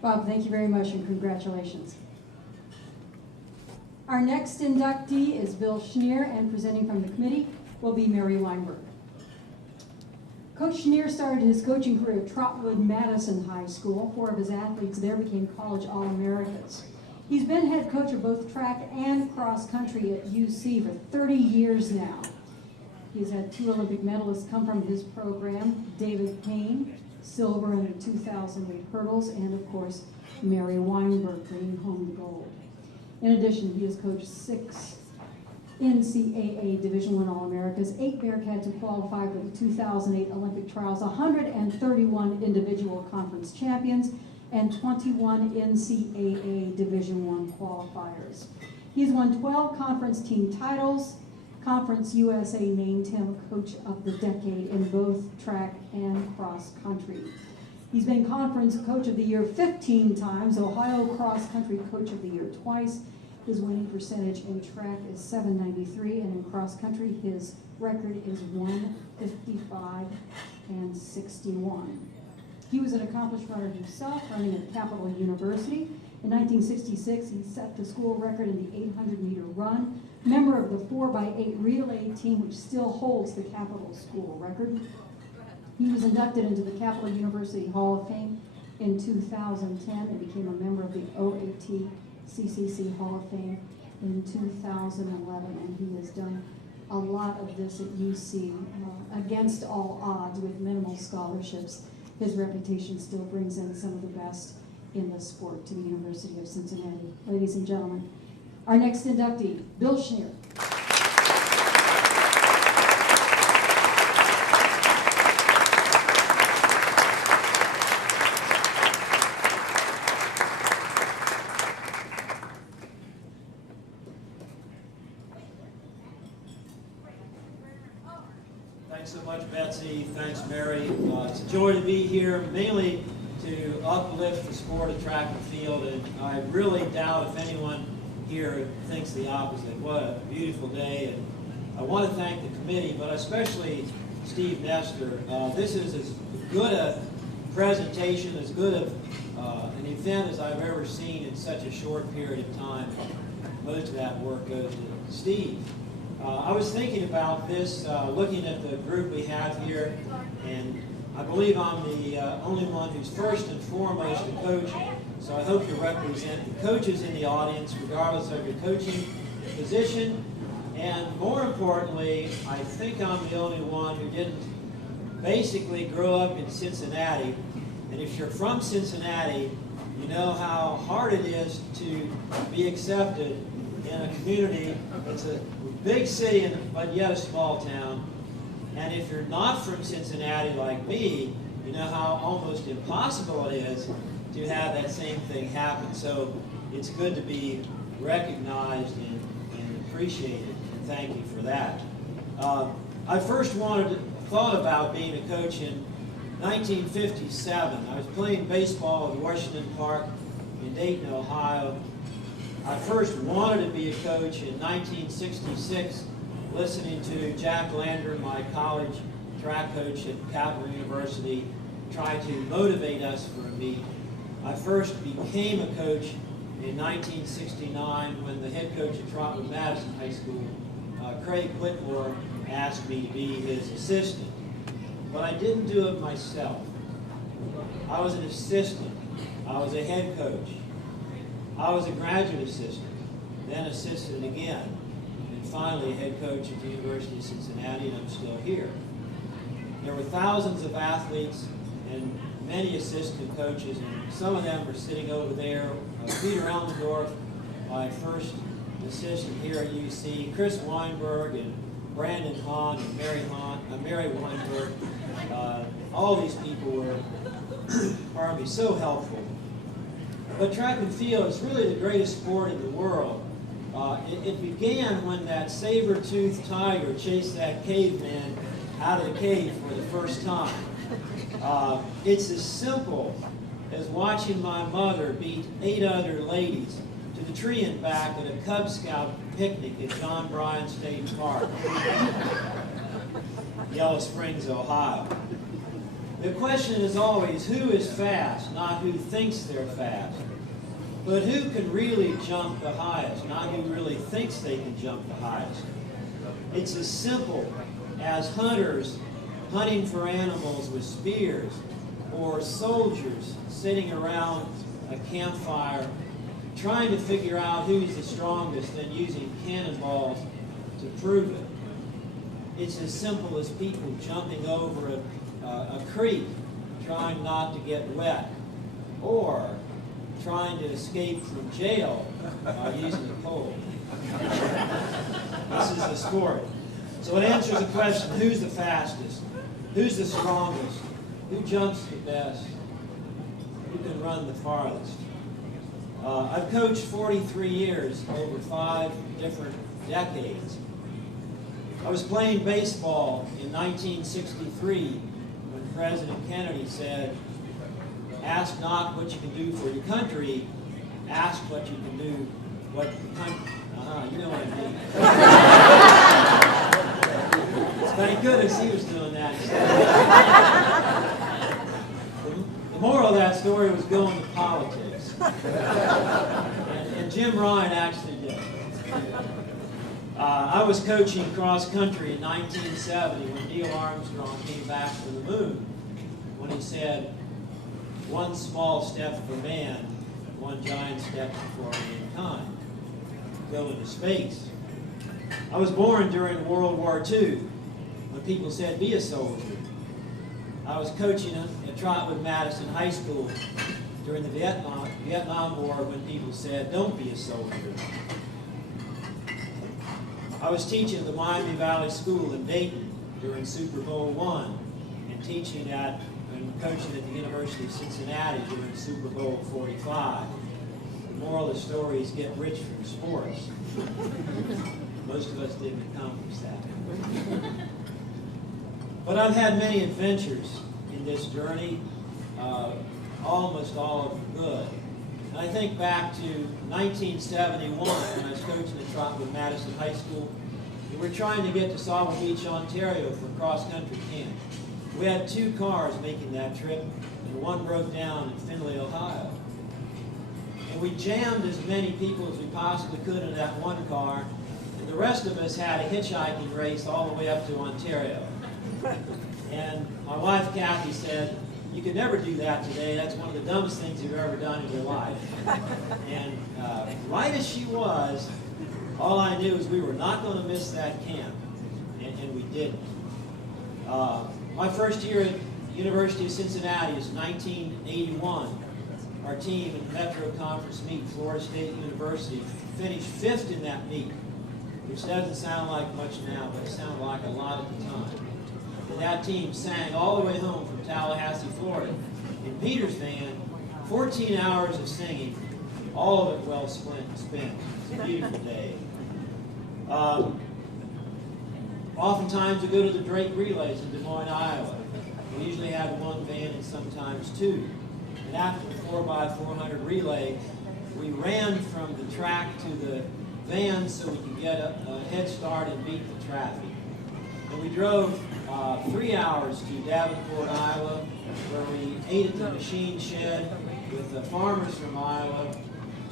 Bob, thank you very much and congratulations. Our next inductee is Bill Schnier, and presenting from the committee will be Mary Weinberg. Coach Schnier started his coaching career at Trotwood Madison High School. 4 of his athletes there became college All-Americans. He's been head coach of both track and cross country at UC for 30 years now. He's had 2 Olympic medalists come from his program, David Payne, silver in the 2008 hurdles, and of course, Mary Weinberg bringing home the gold. In addition, he has coached 6 NCAA Division I All-Americas, 8 Bearcats who qualified for the 2008 Olympic trials, 131 individual conference champions, and 21 NCAA Division I qualifiers. He's won 12 conference team titles. Conference USA named him Coach of the Decade in both track and cross country. He's been Conference Coach of the Year 15 times, Ohio Cross Country Coach of the Year twice. His winning percentage in track is .793, and in cross country his record is 155 and 61. He was an accomplished runner himself, running at Capital University. In 1966, he set the school record in the 800-meter run, member of the 4x8 relay team, which still holds the Capital School record. He was inducted into the Capital University Hall of Fame in 2010 and became a member of the OAT CCC Hall of Fame in 2011, and he has done a lot of this at UC against all odds with minimal scholarships. His reputation still brings in some of the best in the sport to the University of Cincinnati. Ladies and gentlemen, our next inductee, Bill Schnier. Thanks so much, Betsy. Thanks, Mary. It's a joy to be here, mainly to uplift the sport of track and field, and I really doubt if anyone here thinks the opposite. What a beautiful day, and I want to thank the committee, but especially Steve Nestor. This is as good a presentation, as good of an event as I've ever seen in such a short period of time. Most of that work goes to Steve. I was thinking about this, looking at the group we have here, and I believe I'm the only one who's first and foremost a coach, so I hope you represent the coaches in the audience, regardless of your coaching position. And more importantly, I think I'm the only one who didn't basically grow up in Cincinnati. And if you're from Cincinnati, you know how hard it is to be accepted in a community that's a big city, but yet a small town. And if you're not from Cincinnati like me, you know how almost impossible it is to have that same thing happen. So it's good to be recognized and appreciated, and thank you for that. I first thought about being a coach in 1957. I was playing baseball at Washington Park in Dayton, Ohio. I first wanted to be a coach in 1966, listening to Jack Lander, my college track coach at Capital University, try to motivate us for a meet. I first became a coach in 1969 when the head coach at Trotwood Madison High School, Craig Whitmore, asked me to be his assistant. But I didn't do it myself. I was an assistant. I was a head coach. I was a graduate assistant, then assistant again, and finally a head coach at the University of Cincinnati, and I'm still here. There were thousands of athletes and many assistant coaches, and some of them are sitting over there. Peter Elmendorf, my first assistant here at UC, Chris Weinberg, and Brandon Hahn, and Mary Weinberg. All these people were, pardon me, so helpful. But track and field is really the greatest sport in the world. It began when that saber-toothed tiger chased that caveman out of the cave for the first time. It's as simple as watching my mother beat 8 other ladies to the tree and back at a Cub Scout picnic at John Bryan State Park, Yellow Springs, Ohio. The question is always, who is fast, not who thinks they're fast. But who can really jump the highest, not who really thinks they can jump the highest. It's as simple as hunters hunting for animals with spears, or soldiers sitting around a campfire trying to figure out who's the strongest and using cannonballs to prove it. It's as simple as people jumping over a creek trying not to get wet, or trying to escape from jail using a pole. This is the sport. So it answers the question, who's the fastest? Who's the strongest? Who jumps the best? Who can run the farthest? I've coached 43 years, over 5 different decades. I was playing baseball in 1963 when President Kennedy said, "Ask not what you can do for your country, ask what you can do, what the country." You know what I mean. Thank goodness he was doing that instead. The moral of that story was going to politics. And Jim Ryan actually did. I was coaching cross country in 1970 when Neil Armstrong came back from the moon, when he said, "One small step for man, one giant step for mankind." Go into space. I was born during World War II, when people said, "Be a soldier." I was coaching at Trotwood Madison High School during the Vietnam War, when people said, "Don't be a soldier." I was teaching at the Miami Valley School in Dayton during Super Bowl I, and teaching and coaching at the University of Cincinnati during Super Bowl 45. The moral of the story is get rich from sports. Most of us didn't accomplish that. But I've had many adventures in this journey, almost all of them good. And I think back to 1971 when I was coaching at Trotwood Madison High School. We were trying to get to Sauble Beach, Ontario for cross-country camp. We had 2 cars making that trip, and one broke down in Findlay, Ohio. And we jammed as many people as we possibly could in that one car, and the rest of us had a hitchhiking race all the way up to Ontario. And my wife, Kathy, said, "You could never do that today. That's one of the dumbest things you've ever done in your life." And right as she was, all I knew is we were not going to miss that camp, and we didn't. My first year at the University of Cincinnati is 1981. Our team in Metro Conference meet, Florida State University, finished 5th in that meet, which doesn't sound like much now, but it sounded like a lot at the time. And that team sang all the way home from Tallahassee, Florida, in Peter's van, 14 hours of singing, all of it well spent. It's a beautiful day. Oftentimes we go to the Drake Relays in Des Moines, Iowa. We usually have 1 van and sometimes 2. And after the 4x400 relay, we ran from the track to the van so we could get a head start and beat the traffic. And we drove 3 hours to Davenport, Iowa, where we ate at the machine shed with the farmers from Iowa.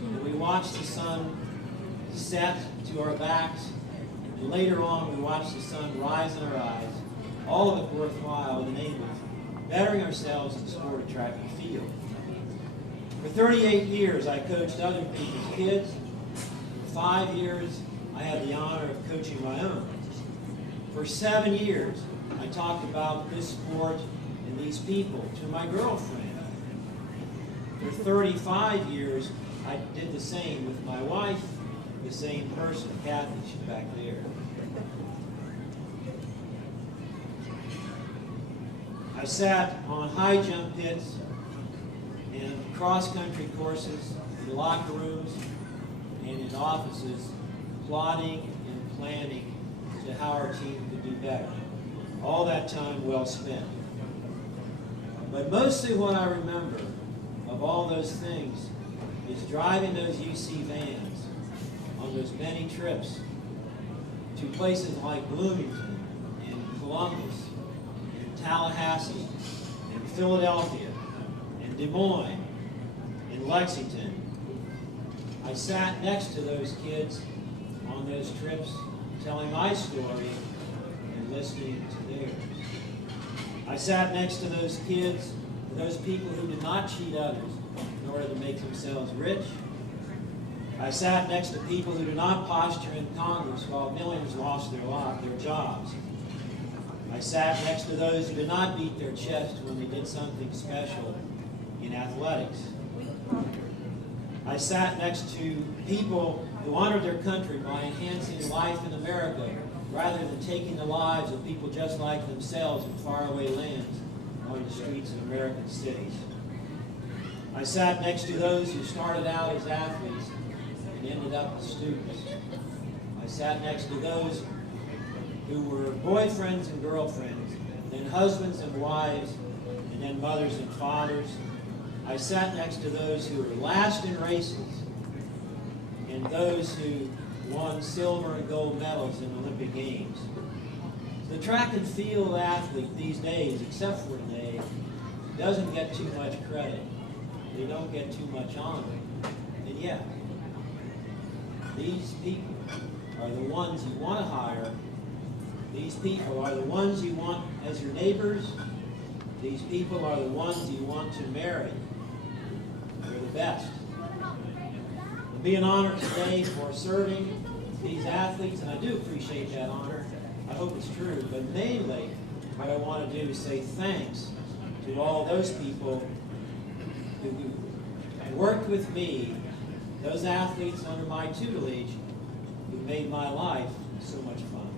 And we watched the sun set to our backs. And later on, we watched the sun rise in our eyes. All of it worthwhile in the name of bettering ourselves in the sport of track and field. For 38 years, I coached other people's kids. For 5 years, I had the honor of coaching my own. For 7 years, I talked about this sport and these people to my girlfriend. For 35 years, I did the same with my wife, the same person, Kathy, she's back there. I sat on high jump pits and cross-country courses, in locker rooms, and in offices, plotting and planning to how our team could do better. All that time well spent. But mostly what I remember of all those things is driving those UC vans on those many trips to places like Bloomington and Columbus and Tallahassee in Philadelphia, in Des Moines, in Lexington. I sat next to those kids on those trips, telling my story and listening to theirs. I sat next to those kids, those people who did not cheat others in order to make themselves rich. I sat next to people who did not posture in Congress while millions lost their jobs. I sat next to those who did not beat their chest when they did something special in athletics. I sat next to people who honored their country by enhancing life in America rather than taking the lives of people just like themselves in faraway lands on the streets of American cities. I sat next to those who started out as athletes and ended up as students. I sat next to those who were boyfriends and girlfriends, then husbands and wives, and then mothers and fathers. I sat next to those who were last in races and those who won silver and gold medals in Olympic Games. The track and field athlete these days, except for today, doesn't get too much credit. They don't get too much honor. And yet, these people are the ones you want to hire. These people are the ones you want as your neighbors. These people are the ones you want to marry. They're the best. It'll be an honor today for serving these athletes, and I do appreciate that honor. I hope it's true. But mainly, what I want to do is say thanks to all those people who worked with me, those athletes under my tutelage, who made my life so much fun.